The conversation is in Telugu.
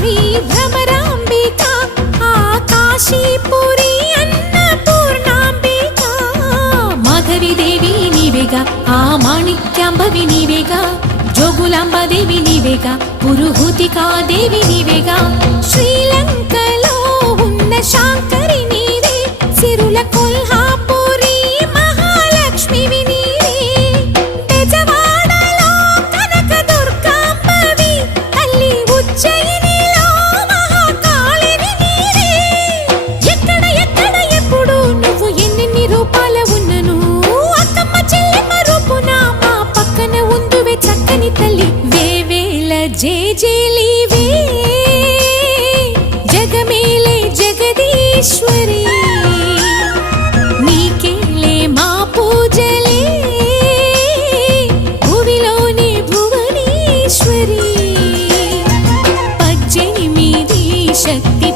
శ్రీ భ్రమరాంబిక ఆ కాశీపురి అన్నపూర్ణాంబిక మాధవి దేవి నీవేగా ఆ మాణిక్యాంబవి నీవేగా జోగులాంబదేవి నీవేగా పురుహూతికా దేవి నీవేగా శ్రీలంకలో ఉన్న శాంకరి నీవే సిరుల కొల్హాపురి మహాలక్ష్మివి నీవే బెజవాడలో కనక దుర్గాంబవి తల్లి ఉజ్జయినిలో మహాకాళివి నీవే ఎక్కడ ఎక్కడ ఎప్పుడు నువ్వు ఎన్నెన్ని రూపాల ఉన్నను అక్కమ్మ చెల్లెమ్మ రూపున మా పక్కన ఉందువే చక్కని తల్లి వేవేల జేజేలివే జగమేలే జగదీశ్వరి నీకేలే మా పూజలే భువిలోని భువనేశ్వరి 18 శక్తి